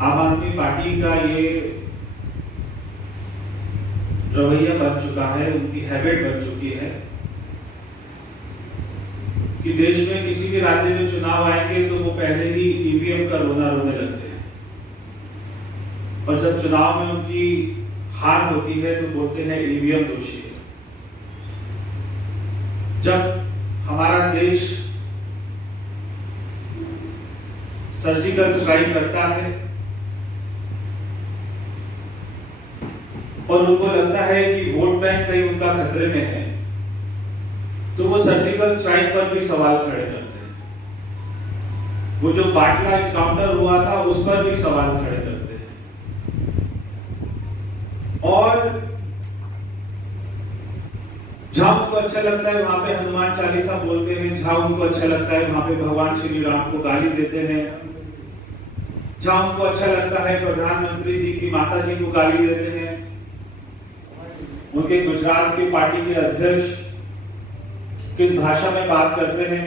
आम आदमी पार्टी का ये रवैया बन चुका है, उनकी हैबिट बन चुकी है कि देश में किसी भी राज्य में चुनाव आएंगे तो वो पहले ही ईवीएम का रोना रोने लगते हैं, और जब चुनाव में उनकी हार होती है तो बोलते हैं ईवीएम दोषी है। जब हमारा देश सर्जिकल स्ट्राइक करता है और उनको लगता है कि वोट बैंक कहीं उनका खतरे में है, तो वो सर्जिकल स्ट्राइक पर भी सवाल खड़े करते हैं। वो जो बाटला एनकाउंटर हुआ था उस पर भी सवाल खड़े करते हैं, और जहां उनको अच्छा लगता है वहां पे हनुमान चालीसा बोलते हैं, जहां उनको अच्छा लगता है वहां पे भगवान श्री राम को गाली देते हैं, जहां उनको अच्छा लगता है प्रधानमंत्री जी की माता जी को गाली देते हैं, उनके गुजरात के पार्टी के अध्यक्ष किस भाषा में बात करते हैं।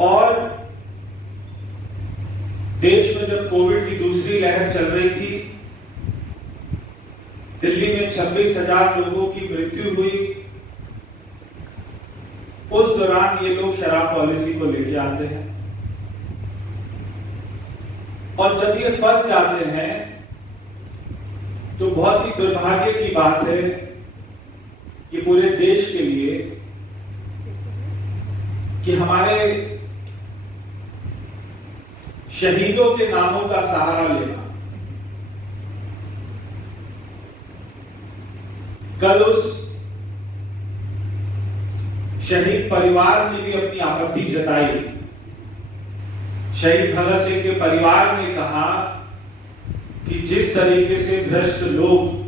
और देश में जब कोविड की दूसरी लहर चल रही थी, दिल्ली में 26,000 लोगों की मृत्यु हुई, उस दौरान ये लोग शराब पॉलिसी को लेके आते हैं, और जब ये फंस जाते हैं तो बहुत ही दुर्भाग्य की बात है कि पूरे देश के लिए कि हमारे शहीदों के नामों का सहारा लेना। कल उस शहीद परिवार ने भी अपनी आपत्ति जताई। शहीद भगत सिंह के परिवार ने कहा कि जिस तरीके से भ्रष्ट लोग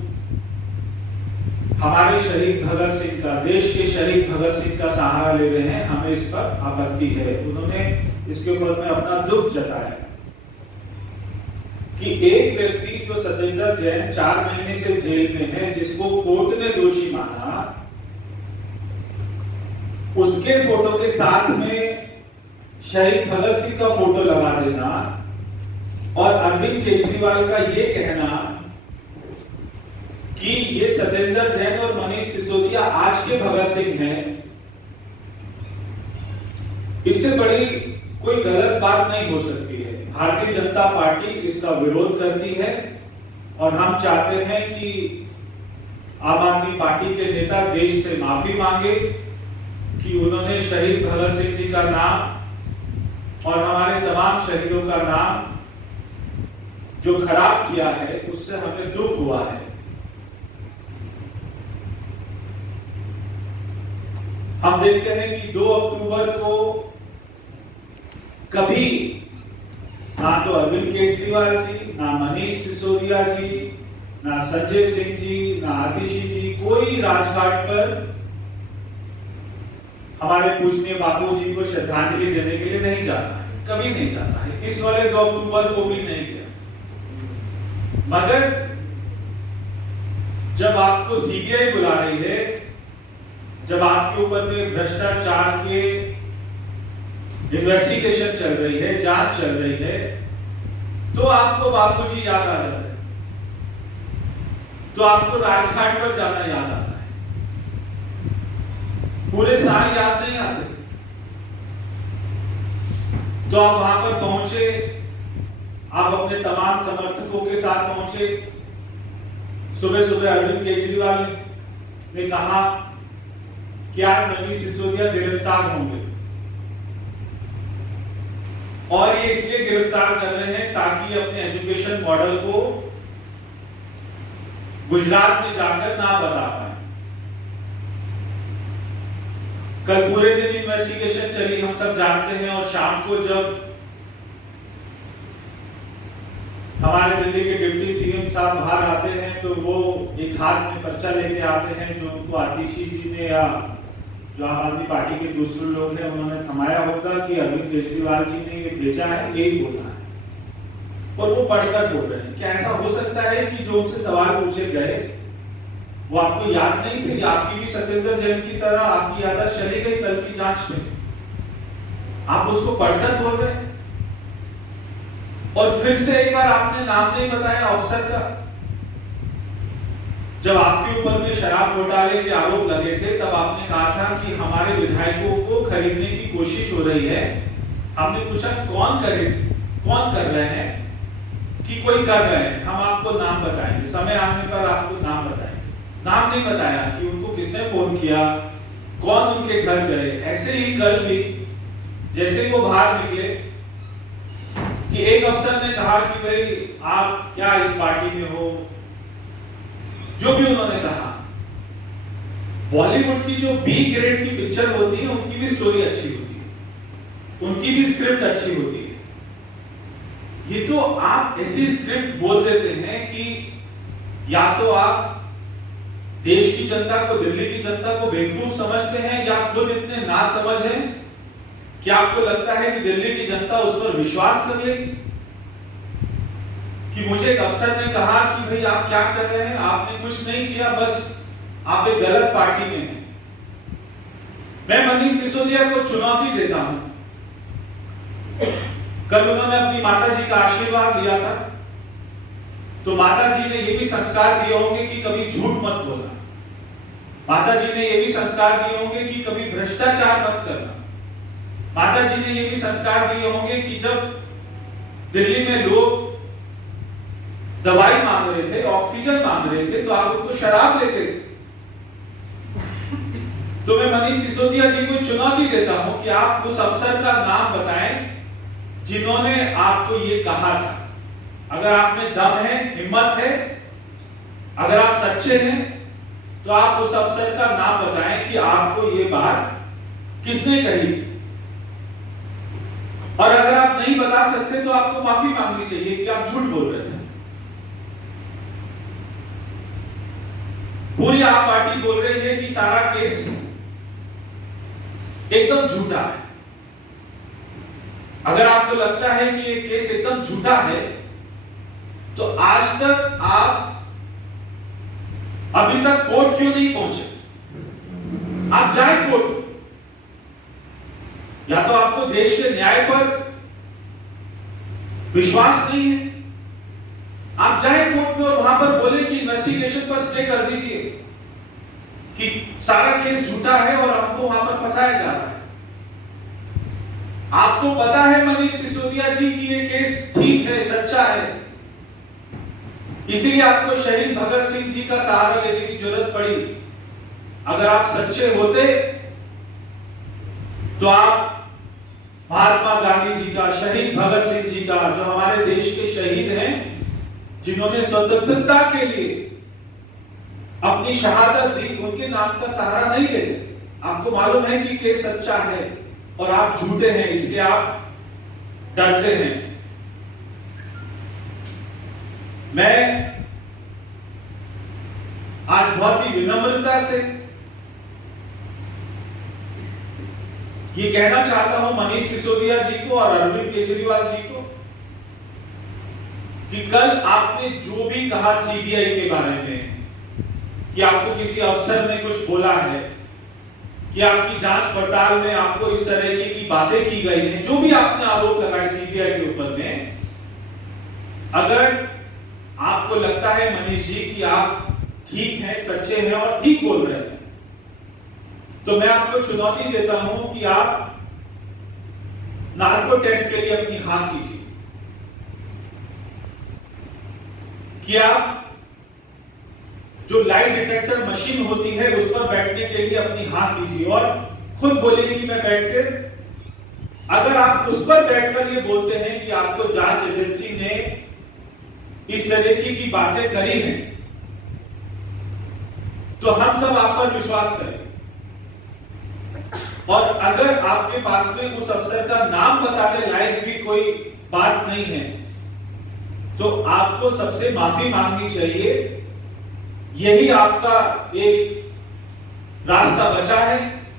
हमारे शहीद भगत सिंह का, देश के शहीद भगत सिंह का सहारा ले रहे हैं, हमें इस पर आपत्ति है। उन्होंने इसके ऊपर में अपना दुख जताया कि एक व्यक्ति जो सतेंद्र जैन 4 महीने से जेल में है, जिसको कोर्ट ने दोषी माना, उसके फोटो के साथ में शहीद भगत सिंह का फोटो लगा देना और अरविंद केजरीवाल का ये कहना कि ये सतेंद्र जैन और मनीष सिसोदिया आज के भगत सिंह हैं, इससे बड़ी कोई गलत बात नहीं हो सकती है। भारतीय जनता पार्टी इसका विरोध करती है, और हम चाहते हैं कि आम आदमी पार्टी के नेता देश से माफी मांगे कि उन्होंने शहीद भगत सिंह जी का नाम और हमारे तमाम शहीदों का नाम जो खराब किया है, उससे हमें दुख हुआ है। हम देखते हैं कि 2 अक्टूबर को कभी ना तो अरविंद केजरीवाल जी, ना मनीष सिसोदिया जी, ना संजय सिंह जी, ना आतिशी जी, कोई राजघाट पर हमारे पूजनीय बापू जी को श्रद्धांजलि देने के लिए नहीं जाता है, कभी नहीं जाता है। इस वाले 2 अक्टूबर को भी नहीं किया। मगर जब आपको सीबीआई बुला रही है, जब आपके ऊपर में भ्रष्टाचार के इन्वेस्टिगेशन चल रही है, जांच चल रही है, तो आपको बापूजी याद आ जाते हैं, तो आपको राजघाट पर जाना याद आता है। पूरे साल याद नहीं आते। तो आप वहां पर पहुंचे, आप अपने तमाम समर्थकों के साथ पहुंचे। सुबह सुबह अरविंद केजरीवाल ने कहा कि आज मनीष सिसोदिया गिरफ्तार होंगे, और ये इसलिए गिरफ्तार कर रहे हैं ताकि अपने एजुकेशन मॉडल को गुजरात में जाकर ना बता पाए। कल पूरे दिन इन्वेस्टिगेशन चली, हम सब जानते हैं, और शाम को जब हमारे दिल्ली के डिप्टी सीएम साहब बाहर आते हैं तो वो एक हाथ में पर्चा लेके आते हैं, जो उनको आतिशी जी ने या जो आम आदमी पार्टी के दूसरे लोग हैं उन्होंने थमाया होगा कि अरविंद केजरीवाल जी ने ये भेजा है, यही बोलना है, और वो पढ़कर बोल रहे हैं। क्या ऐसा हो सकता है कि जो उनसे सवाल पूछे गए वो आपको याद नहीं थे? आपकी भी सत्येंद्र जैन की तरह आपकी याददाश्त चली गई कल की जांच में? आप उसको पढ़कर बोल रहे हैं। और फिर से एक बार आपने नाम नहीं बताया अफसर का। जब आपके ऊपर में शराब घोटाले के आरोप लगे थे तब आपने कहा था कि हमारे विधायकों को खरीदने की कोशिश हो रही है। हमने पूछा कौन कर रहे हैं, कि कोई कर रहे हैं, हम आपको नाम बताएंगे, समय आने पर आपको नाम बताएंगे। नाम नहीं बताया कि उनको किसने फोन किया, कौन उनके घर गए। ऐसे ही कल भी जैसे ही वो बाहर निकले कि एक अफसर ने कहा कि भाई आप क्या इस पार्टी में हो, जो भी उन्होंने कहा। बॉलीवुड की जो बी ग्रेड की पिक्चर होती है उनकी भी स्टोरी अच्छी होती है, उनकी भी स्क्रिप्ट अच्छी होती है। ये तो आप ऐसी स्क्रिप्ट बोल देते हैं कि या तो आप देश की जनता को, दिल्ली की जनता को बेवकूफ समझते हैं, या खुद इतने नासमझ हैं कि आपको लगता है कि दिल्ली की जनता उस पर विश्वास कर लेगी। कि मुझे एक अफसर ने कहा कि भाई आप क्या कर रहे हैं, आपने कुछ नहीं किया, बस आप एक गलत पार्टी में हैं। मैं मनीष सिसोदिया को चुनौती देता हूं। कल उन्होंने अपनी माता जी का आशीर्वाद लिया था, तो माता जी ने ये भी संस्कार दिए होंगे कि कभी झूठ मत बोलना। माता जी ने ये भी संस्कार दिए होंगे कि कभी भ्रष्टाचार मत करना। माता जी ने ये भी संस्कार दिए होंगे कि जब दिल्ली में लोग दवाई मांग रहे थे, ऑक्सीजन मांग रहे थे, तो आप उनको शराब लेते। तो मैं मनीष सिसोदिया जी को चुनौती देता हूं कि आप उस अफसर का नाम बताएं जिन्होंने आपको ये कहा था। अगर आप में दम है, हिम्मत है, अगर आप सच्चे हैं, तो आप उस अफसर का नाम बताएं कि आपको ये बात किसने कही थी। और अगर आप नहीं बता सकते तो आपको माफी मांगनी चाहिए कि आप झूठ बोल रहे थे। पूरी आप पार्टी बोल रही है कि सारा केस एकदम झूठा है। अगर आपको लगता है कि ये केस एकदम झूठा है, तो आज तक आप अभी तक कोर्ट क्यों नहीं पहुंचे? आप जाए कोर्ट। या तो आपको देश के न्याय पर विश्वास नहीं है, आप जाए कोर्ट में और वहां पर बोले कि इन्वेस्टिगेशन पर स्टे कर दीजिए, कि सारा केस झूठा है और हमको वहां पर फंसाया जा रहा है। आपको पता है मनीष सिसोदिया जी कि ये केस ठीक है, सच्चा है, इसीलिए आपको शहीद भगत सिंह जी का सहारा लेने की जरूरत पड़ी। अगर आप सच्चे होते तो आप महात्मा गांधी जी का, शहीद भगत सिंह जी का, जो हमारे देश के शहीद हैं, जिन्होंने स्वतंत्रता के लिए अपनी शहादत दी, उनके नाम का सहारा नहीं लेते। आपको मालूम है कि केस सच्चा है और आप झूठे हैं, इसलिए आप डरते हैं। मैं आज बहुत ही विनम्रता से ये कहना चाहता हूं मनीष सिसोदिया जी को और अरविंद केजरीवाल जी को कि कल आपने जो भी कहा सीबीआई के बारे में, कि आपको किसी अफसर ने कुछ बोला है, कि आपकी जांच पड़ताल में आपको इस तरह की बातें की गई हैं, जो भी आपने आरोप लगाए सीबीआई के ऊपर में, अगर आपको लगता है मनीष जी कि आप ठीक हैं, सच्चे हैं और ठीक बोल रहे हैं, तो मैं आपको चुनौती देता हूं कि आप नार्को टेस्ट के लिए अपनी हां कीजिए, कि आप जो लाइट डिटेक्टर मशीन होती है उस पर बैठने के लिए अपनी हां कीजिए और खुद बोलिए कि मैं बैठकर। अगर आप उस पर बैठकर ये बोलते हैं कि आपको जांच एजेंसी ने इस तरीके की बातें करी हैं, तो हम सब आप पर विश्वास करें। और अगर आपके पास में उस अफसर का नाम बताने लायक भी कोई बात नहीं है, तो आपको सबसे माफी मांगनी चाहिए। यही आपका एक रास्ता बचा है।